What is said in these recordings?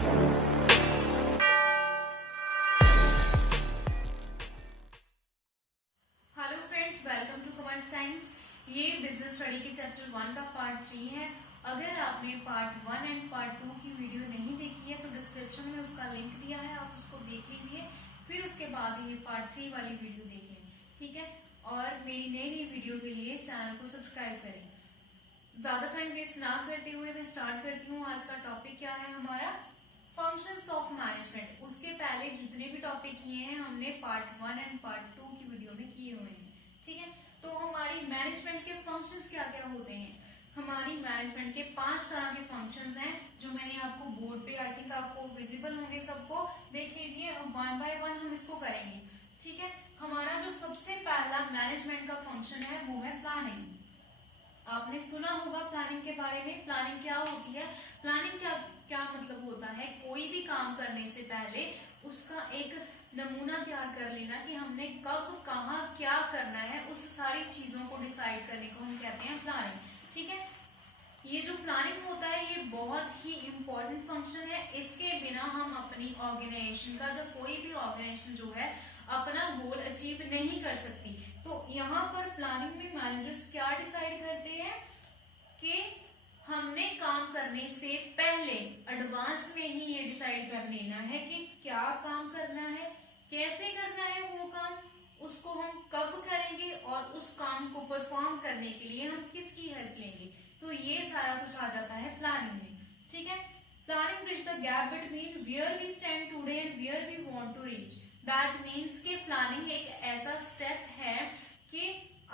Hello friends, welcome to commerce times. ये business study के chapter 1 का पार्ट 3 है। अगर आपने पार्ट 1 एंड पार्ट 2 की वीडियो नहीं देखी है तो डिस्क्रिप्शन में उसका लिंक दिया है, आप उसको देख लीजिए। फिर उसके बाद ये पार्ट 3 वाली वीडियो देख लें, ठीक है। और मेरी नई वीडियो के लिए चैनल को सब्सक्राइब करें। ज्यादा टाइम वेस्ट ना करते हुए मैं स्टार्ट करती हूँ। आज का टॉपिक क्या है हमारा? Functions of management. उसके पहले जितने भी टॉपिक किए हैं हमने पार्ट 1 एंड पार्ट 2 की वीडियो में किए हुए हैं, ठीक है। तो हमारी मैनेजमेंट के फंक्शंस क्या क्या होते हैं? हमारी मैनेजमेंट के 5 तरह के फंक्शंस हैं जो मैंने आपको बोर्ड पे, आई थिंक आपको विजिबल होंगे, सबको देख लीजिए। 1 बाय 1 हम इसको करेंगे, ठीक है। हमारा जो सबसे पहला मैनेजमेंट का फंक्शन है वो है प्लानिंग। आपने सुना होगा प्लानिंग के बारे में। प्लानिंग क्या होती है? प्लानिंग क्या मतलब होता है? कोई भी काम करने से पहले उसका एक नमूना तैयार कर लेना कि हमने कब, कहाँ, क्या करना है। उस सारी चीजों को डिसाइड करने को हम कहते हैं प्लानिंग, ठीक है। ये जो प्लानिंग होता है ये बहुत ही इम्पोर्टेंट फंक्शन है। इसके बिना हम अपनी ऑर्गेनाइजेशन का, जो कोई भी ऑर्गेनाइजेशन जो है, अपना गोल अचीव नहीं कर सकती। तो यहाँ पर प्लानिंग में मैनेजर्स क्या डिसाइड करते हैं कि हमने काम करने से पहले एडवांस में ही ये डिसाइड कर लेना है कि क्या काम करना है, कैसे करना है वो काम, उसको हम कब करेंगे और उस काम को परफॉर्म करने के लिए हम किसकी हेल्प लेंगे। तो ये सारा कुछ आ जाता है प्लानिंग में, ठीक है। Planning bridge the gap between where we stand today and where we want to reach. That means कि प्लानिंग एक ऐसा स्टेप है कि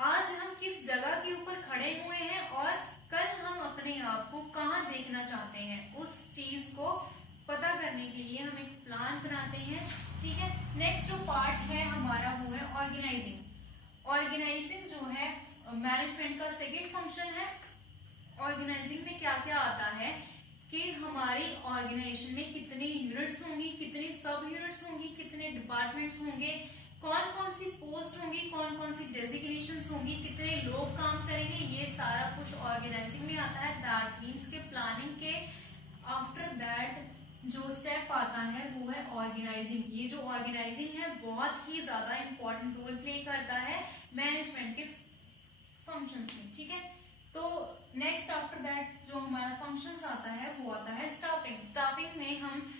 आज हम किस जगह के ऊपर खड़े हुए हैं और कल हम अपने आप को कहाँ देखना चाहते हैं, उस चीज को पता करने के लिए हम एक प्लान बनाते हैं, ठीक है। नेक्स्ट जो पार्ट है हमारा वो है ऑर्गेनाइजिंग। ऑर्गेनाइजिंग जो है मैनेजमेंट का सेकेंड फंक्शन है। ऑर्गेनाइजिंग में क्या क्या आता है कि हमारी ऑर्गेनाइजेशन में कितनी यूनिट्स होंगी, कितनी सब यूनिट्स होंगी, कितने डिपार्टमेंट्स होंगे, कौन कौन सी पोस्ट होंगी, कौन कौन सी डेजिग्नेशंस होंगी, कितने लोग काम करेंगे, ये सारा कुछ ऑर्गेनाइजिंग में आता है। दैट मीन्स के प्लानिंग के आफ्टर दैट जो स्टेप आता है वो है ऑर्गेनाइजिंग। ये जो ऑर्गेनाइजिंग है बहुत ही ज्यादा इंपॉर्टेंट रोल प्ले करता है मैनेजमेंट के फंक्शंस में, ठीक है। तो नेक्स्ट आफ्टर दैट जो हमारा फंक्शंस आता है वो आता है स्टाफिंग। स्टाफिंग में हम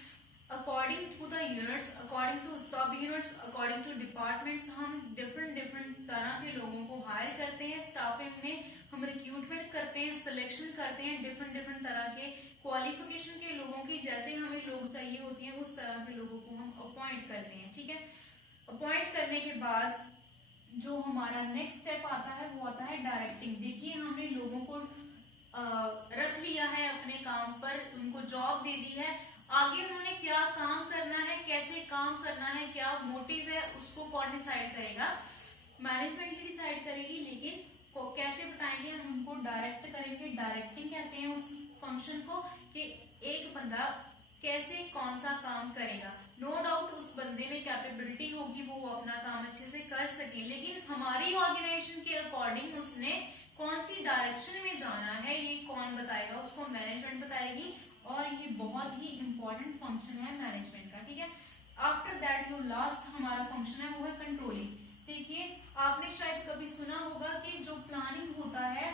according to the units, according to sub units, according to departments हम डिफरेंट तरह के लोगों को हायर करते हैं। स्टाफिंग में हम रिक्रूटमेंट करते हैं, सिलेक्शन करते हैं डिफरेंट तरह के क्वालिफिकेशन के लोगों की। जैसे हमें लोग चाहिए होती हैं उस तरह के लोगों को हम अपॉइंट करते हैं, ठीक है। अपॉइंट करने के बाद जो हमारा नेक्स्ट स्टेप आता है वो आता है डायरेक्टिंग। देखिए हमने लोगों को रख लिया है अपने काम पर, उनको जॉब दे दी है, आगे उन्होंने क्या काम करना है, कैसे काम करना है, क्या मोटिव है, उसको कौन डिसाइड करेगा? मैनेजमेंट ही डिसाइड करेगी। लेकिन कैसे बताएंगे? हम उनको डायरेक्ट करेंगे। डायरेक्टिंग कहते हैं उस फंक्शन को कि एक बंदा कैसे कौन सा काम करेगा। नो डाउट उस बंदे में कैपेबिलिटी होगी, वो अपना काम अच्छे से कर सके, लेकिन हमारी ऑर्गेनाइजेशन के अकॉर्डिंग उसने कौन सी डायरेक्शन में जाना है ये कौन बताएगा? उसको मैनेजमेंट बताएगी। और ये बहुत ही इंपॉर्टेंट फंक्शन है मैनेजमेंट का, ठीक है। आफ्टर दैट जो लास्ट हमारा फंक्शन है वो है कंट्रोलिंग। देखिए आपने शायद कभी सुना होगा कि जो प्लानिंग होता है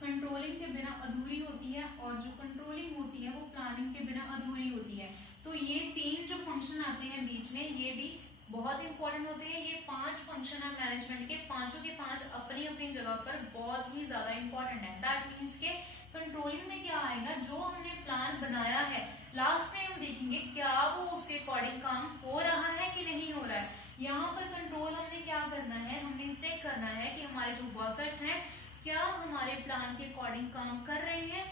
कंट्रोलिंग के बिना अधूरी होती है, और जो कंट्रोलिंग होती है वो प्लानिंग के बिना अधूरी होती है। तो ये 3 जो फंक्शन आते हैं बीच में, ये भी बहुत इंपॉर्टेंट होते हैं। ये 5 फंक्शन है मैनेजमेंट के, पांचों के 5 अपनी अपनी जगह पर बहुत ही ज्यादा इंपॉर्टेंट है। दैट मीन्स के कंट्रोलिंग में क्या आएगा? जो हमने प्लान बनाया है लास्ट में हम देखेंगे क्या वो उसके अकॉर्डिंग काम हो रहा है कि नहीं हो रहा है। यहाँ पर कंट्रोल हमने क्या करना है? हमने चेक करना है कि हमारे जो वर्कर्स हैं क्या हमारे प्लान के अकॉर्डिंग काम कर रहे हैं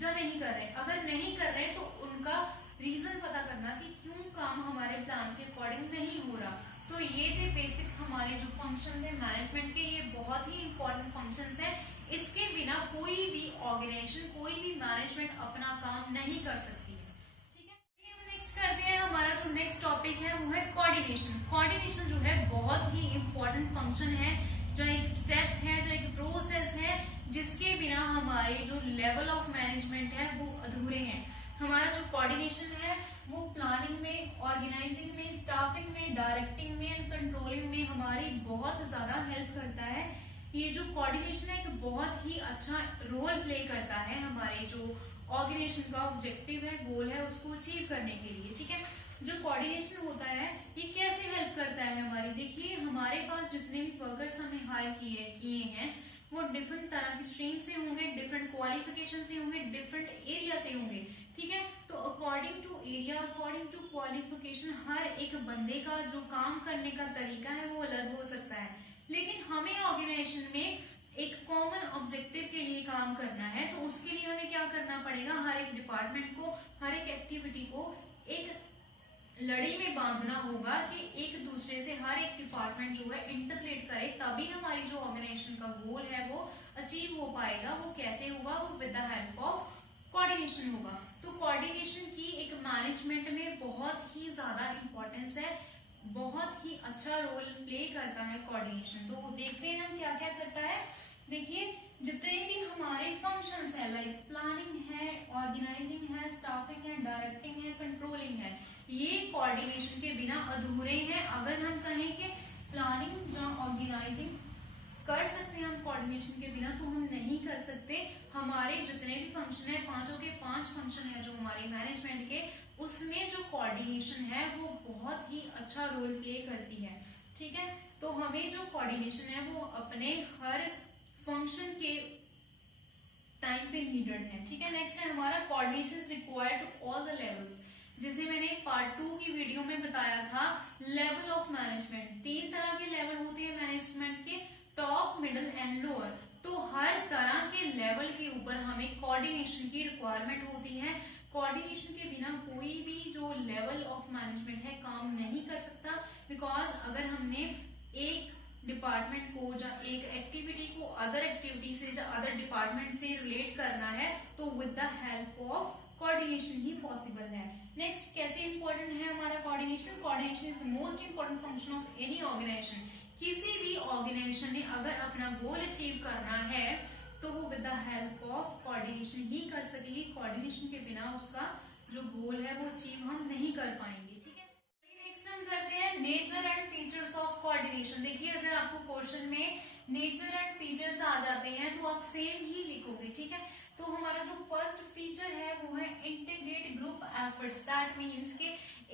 या नहीं कर रहे। अगर नहीं कर रहे तो उनका रीजन पता करना कि क्यों काम हमारे प्लान के अकॉर्डिंग नहीं हो रहा। तो ये थे बेसिक हमारे जो फंक्शन थे मैनेजमेंट के। ये बहुत ही इंपॉर्टेंट फंक्शंस हैं। इसके बिना कोई भी ऑर्गेनाइजेशन, कोई भी मैनेजमेंट अपना काम नहीं कर सकती है, ठीक है। हम नेक्स्ट करते हैं, हमारा जो नेक्स्ट टॉपिक है वो है कोऑर्डिनेशन। कोऑर्डिनेशन जो है बहुत ही इंपॉर्टेंट फंक्शन है, जो एक स्टेप है, जो एक प्रोसेस है, जिसके बिना हमारे जो लेवल ऑफ मैनेजमेंट है वो अधूरे हैं। हमारा जो कोऑर्डिनेशन है वो प्लानिंग में, ऑर्गेनाइजिंग में, स्टाफिंग में, डायरेक्टिंग में एंड कंट्रोलिंग में हमारी बहुत ज्यादा हेल्प करता है। ये जो कोऑर्डिनेशन है एक बहुत ही अच्छा रोल प्ले करता है हमारे जो ऑर्गेनाइजेशन का ऑब्जेक्टिव है, गोल है, उसको अचीव करने के लिए। ठीक है, जो कोऑर्डिनेशन होता है ये कैसे हेल्प करता है हमारी, देखिए हमारे पास जितने भी वर्कर्स हमने हायर किए हैं वो डिफरेंट तरह की स्ट्रीम से होंगे, डिफरेंट क्वालिफिकेशन से होंगे, डिफरेंट एरिया से होंगे। ठीक है, तो according to area, according to qualification, हर एक बंदे का जो काम करने का तरीका है वो अलग हो सकता है। लेकिन हमें ऑर्गेनाइजेशन में एक कॉमन ऑब्जेक्टिव के लिए काम करना है, तो उसके लिए हमें क्या करना पड़ेगा, हर एक डिपार्टमेंट को, हर एक एक्टिविटी को एक लड़ी में बांधना होगा कि एक दूसरे से हर एक डिपार्टमेंट जो है इंटरलेट करे, तभी हमारी जो ऑर्गेनाइजेशन का गोल है वो अचीव हो पाएगा। वो कैसे होगा, वो with the help of coordination होगा। तो कोऑर्डिनेशन की एक मैनेजमेंट में बहुत ही ज्यादा इंपॉर्टेंस है, बहुत ही अच्छा रोल प्ले करता है कोऑर्डिनेशन। तो देखते हैं हम क्या क्या करता है। देखिए जितने भी हमारे फंक्शंस है, लाइक प्लानिंग है, ऑर्गेनाइजिंग है, स्टाफिंग है, डायरेक्टिंग है, कंट्रोलिंग है, ये कोऑर्डिनेशन के बिना अधूरे हैं। अगर हम कहें कि प्लानिंग या ऑर्गेनाइजिंग कर सकते हैं हम कोऑर्डिनेशन के बिना, तो हम नहीं कर सकते। हमारे जितने भी फंक्शन है, पांचों के पांच फंक्शन है जो हमारे मैनेजमेंट के, उसमें जो कोऑर्डिनेशन है वो बहुत ही अच्छा रोल प्ले करती है। ठीक है, तो हमें जो कोऑर्डिनेशन है वो अपने हर फंक्शन के टाइम पे नीडेड है। ठीक है, नेक्स्ट है हमारा coordination required to all the levels. जैसे मैंने पार्ट 2 की वीडियो में बताया था, लेवल ऑफ मैनेजमेंट, 3 तरह के लेवल होते हैं मैनेजमेंट के, टॉप, मिडिल एंड लोअर। तो हर तरह के लेवल के ऊपर हमें कोऑर्डिनेशन की रिक्वायरमेंट होती है। कोऑर्डिनेशन के बिना कोई भी जो लेवल ऑफ मैनेजमेंट है काम नहीं कर सकता, बिकॉज अगर हमने एक डिपार्टमेंट को या एक एक्टिविटी को अदर एक्टिविटी से या अदर डिपार्टमेंट से रिलेट करना है तो with the help of coordination ही पॉसिबल है। नेक्स्ट, कैसे इंपॉर्टेंट है हमारा coordination. Coordination is most important function of any organisation. किसी भी ऑर्गेनाइजेशन ने अगर अपना गोल अचीव करना है तो वो with the help of coordination ही कर सकेगी। कोऑर्डिनेशन के बिना उसका जो गोल है वो अचीव हम नहीं कर पाएंगे। ठीक है, नेक्स्ट हम करते हैं nature and features of coordination. देखिए अगर आपको क्वेश्चन में नेचर एंड फीचर्स आ जाते हैं तो आप सेम ही लिखोगे। ठीक है, तो हमारा जो फर्स्ट फीचर है वो है integrate group efforts. That means कि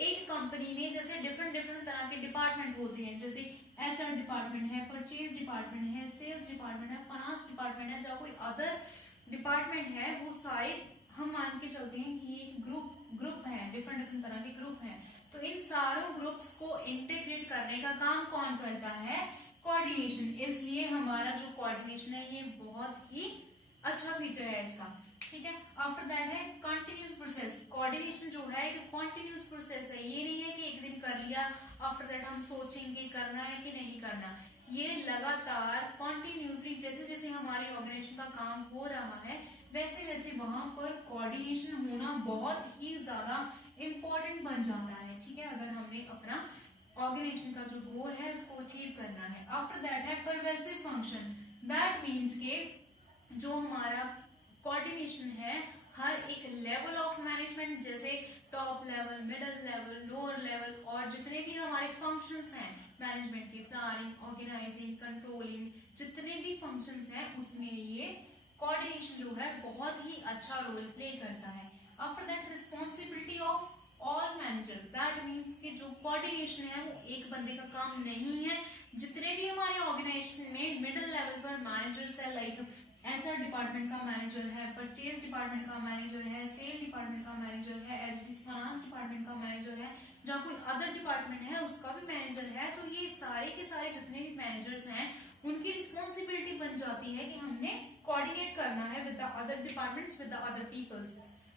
एक कंपनी में जैसे डिफरेंट तरह के डिपार्टमेंट होते हैं, जैसे एचआर डिपार्टमेंट है, परचेज डिपार्टमेंट है, सेल्स डिपार्टमेंट है, फाइनेंस डिपार्टमेंट है, या कोई अदर डिपार्टमेंट है, वो सारे हम मान के चलते हैं कि ये ग्रुप है, डिफरेंट तरह के ग्रुप हैं। तो इन सारों ग्रुप्स को इंटीग्रेट करने का काम कौन करता है, कोऑर्डिनेशन। इसलिए हमारा जो कोऑर्डिनेशन है ये बहुत ही अच्छा फीचर है इसका। ठीक है, आफ्टर दैट है कंटिन्यूस प्रोसेस। कोऑर्डिनेशन जो है कि कंटिन्यूस प्रोसेस है, ये नहीं है कि एक दिन कर लिया आफ्टर दैट हम सोचेंगे करना है कि नहीं करना। ये लगातार कॉन्टिन्यूसली जैसे जैसे हमारे ऑर्गेनाइजेशन का काम हो रहा है वैसे वैसे वहां पर कोऑर्डिनेशन होना बहुत ही ज्यादा इम्पोर्टेंट बन जाता है। ठीक है, अगर हमने अपना ऑर्गेनाइजेशन का जो गोल है उसको अचीव करना है। आफ्टर दैट है परवेसिव फंक्शन। दैट मीन्स के जो हमारा कोऑर्डिनेशन है हर एक लेवल ऑफ मैनेजमेंट, जैसे top level, middle level, lower level, और जितने भी हमारे फंक्शंस हैं मैनेजमेंट के, प्लानिंग, ऑर्गेनाइजिंग, कंट्रोलिंग, जितने भी फंक्शंस हैं उसमें ये कोऑर्डिनेशन जो है बहुत ही अच्छा रोल प्ले करता है। After that responsibility of all manager. That means कि जो कोऑर्डिनेशन है वो एक बंदे का काम नहीं है। जितने भी हमारे ऑर्गेनाइजेशन में मिडिल लेवल पर मैनेजर्स है, लाइक एचआर डिपार्टमेंट का मैनेजर है, परचेज डिपार्टमेंट का मैनेजर है, सेल डिपार्टमेंट का मैनेजर है, फाइनेंस डिपार्टमेंट का मैनेजर है, जहाँ कोई अदर डिपार्टमेंट है उसका भी मैनेजर है। तो ये सारे के सारे जितने भी मैनेजर्स हैं उनकी रिस्पॉन्सिबिलिटी बन जाती है कि हमने कोऑर्डिनेट करना है with the other departments, with the other peoples,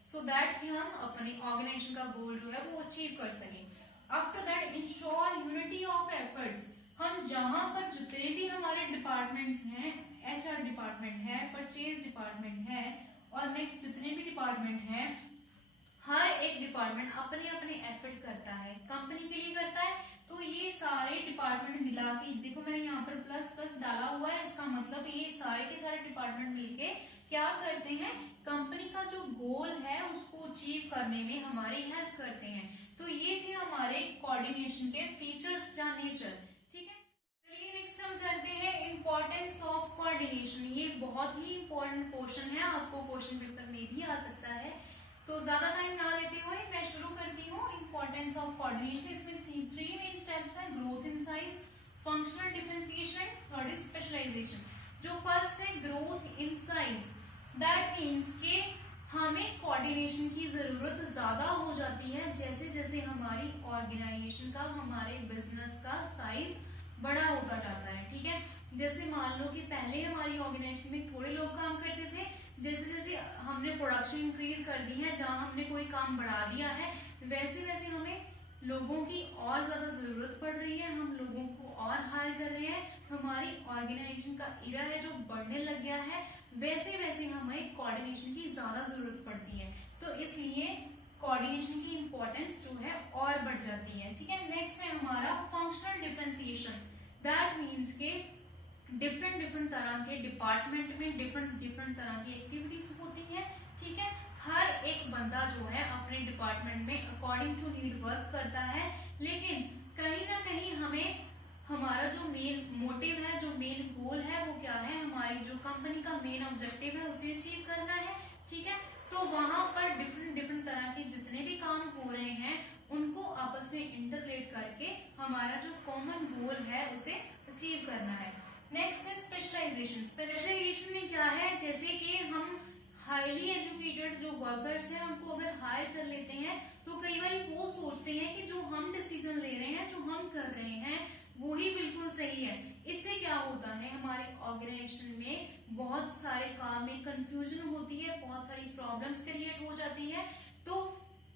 so that कि हम अपने ऑर्गेनाइजेशन का गोल जो है वो अचीव कर सकें। After that ensure unity of efforts. हम जहां पर जितने भी हमारे डिपार्टमेंट्स हैं, एचआर डिपार्टमेंट है, परचेज डिपार्टमेंट है, और नेक्स्ट जितने भी डिपार्टमेंट हैं, हर एक डिपार्टमेंट अपने अपने एफर्ट करता है, कंपनी के लिए करता है। तो ये सारे डिपार्टमेंट मिला के, देखो मैंने यहाँ पर प्लस प्लस डाला हुआ है, इसका मतलब ये सारे के सारे डिपार्टमेंट मिलके क्या करते हैं, कंपनी का जो गोल है उसको अचीव करने में हमारी हेल्प करते हैं। तो ये थे हमारे कोऑर्डिनेशन के फीचर्स या नेचर। ठीक है, चलिए नेक्स्ट हम करते हैं इंपॉर्टेंस ऑफ कोऑर्डिनेशन। ये बहुत ही इंपॉर्टेंट क्वेश्चन है, आपको क्वेश्चन पेपर में भी आ सकता है। तो ज्यादा टाइम ना लेते हुए मैं शुरू करती हूँ। इंपॉर्टेंस ऑफ कोऑर्डिनेशन, इसमें थ्री मेन स्टेप्स हैं, growth in size, functional differentiation, third is specialisation. जो फर्स्ट है growth in size, that means के हमें कोऑर्डिनेशन की जरूरत ज्यादा हो जाती है जैसे जैसे हमारी ऑर्गेनाइजेशन का, हमारे बिजनेस का साइज बड़ा होता जाता है। ठीक है, जैसे मान लो कि पहले हमारी ऑर्गेनाइजेशन में थोड़े लोग काम करते थे, जैसे जैसे हमने प्रोडक्शन इंक्रीज कर दी है, जहां हमने कोई काम बढ़ा दिया है, वैसे वैसे हमें लोगों की और ज्यादा जरूरत पड़ रही है, हम लोगों को और हायर कर रहे हैं, हमारी ऑर्गेनाइजेशन का इरा है जो बढ़ने लग गया है, वैसे वैसे हमें कोऑर्डिनेशन की ज्यादा जरूरत पड़ती है। तो इसलिए कोऑर्डिनेशन की इंपॉर्टेंस जो है और बढ़ जाती है। ठीक है, नेक्स्ट है हमारा फंक्शनल डिफरेंशिएशन, दैट मीन्स के डिफरेंट तरह के डिपार्टमेंट में डिफरेंट तरह की एक्टिविटीज होती है। ठीक है, हर एक बंदा जो है अपने डिपार्टमेंट में अकॉर्डिंग टू नीड वर्क करता है, लेकिन कहीं ना कहीं हमें हमारा जो मेन मोटिव है, जो मेन गोल है, वो क्या है, हमारी जो कंपनी का मेन ऑब्जेक्टिव है उसे अचीव करना है। ठीक है, तो वहां पर डिफरेंट तरह के जितने भी काम हो रहे हैं उनको आपस में इंटरलेट करके हमारा जो कॉमन गोल है उसे अचीव करना है। नेक्स्ट है स्पेशलाइजेशन। स्पेशलाइजेशन में क्या है, जैसे कि हम हाईली एजुकेटेड जो वर्कर्स हैं उनको अगर हायर कर लेते हैं तो कई बार वो सोचते हैं कि जो हम डिसीजन ले रहे हैं, जो हम कर रहे हैं वो ही बिल्कुल सही है। इससे क्या होता है, हमारी ऑर्गेनाइजेशन में बहुत सारे काम में कंफ्यूजन होती है, बहुत सारी प्रॉब्लम्स क्रिएट हो जाती है। तो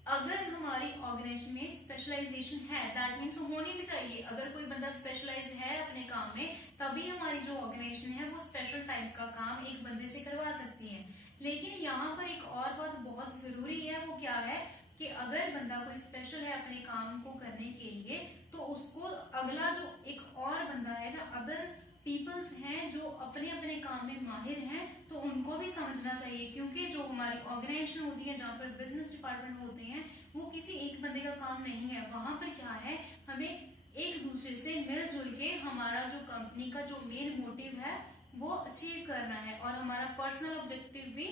अगर हमारी ऑर्गेनाइजेशन में स्पेशलाइजेशन है, दैट मीन्स होनी भी चाहिए, अगर कोई बंदा स्पेशलाइज है अपने काम में तभी हमारी जो ऑर्गेनाइजेशन है वो स्पेशल टाइप का काम एक बंदे से करवा सकती है। लेकिन यहाँ पर एक और बात बहुत जरूरी है, वो क्या है कि अगर बंदा कोई स्पेशल है अपने काम को करने के लिए तो उसको अगला जो एक और बंदा है, या अदर पीपल्स हैं जो अपने अपने काम में माहिर हैं, तो उनको भी समझना चाहिए, क्योंकि जो हमारी ऑर्गेनाइजेशन होती है, जहाँ पर बिजनेस डिपार्टमेंट होते हैं, वो किसी एक बंदे का काम नहीं है। वहां पर क्या है, हमें एक दूसरे से मिलजुल के हमारा जो कंपनी का जो मेन मोटिव है वो अचीव करना है और हमारा पर्सनल ऑब्जेक्टिव भी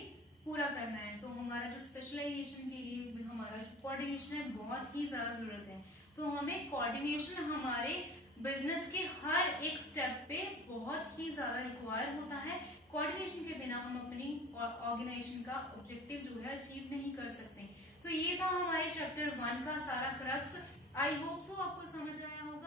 पूरा करना है। तो हमारा जो स्पेशलाइजेशन के लिए हमारा जो कोऑर्डिनेशन है बहुत ही ज्यादा जरूरत है। तो हमें कोऑर्डिनेशन हमारे बिजनेस के हर एक स्टेप पे बहुत ही ज्यादा रिक्वायर होता है। कोऑर्डिनेशन के बिना हम अपनी ऑर्गेनाइजेशन का ऑब्जेक्टिव जो है अचीव नहीं कर सकते। तो ये था हमारे चैप्टर 1 का सारा क्रक्स। आई होप सो आपको समझ आया होगा।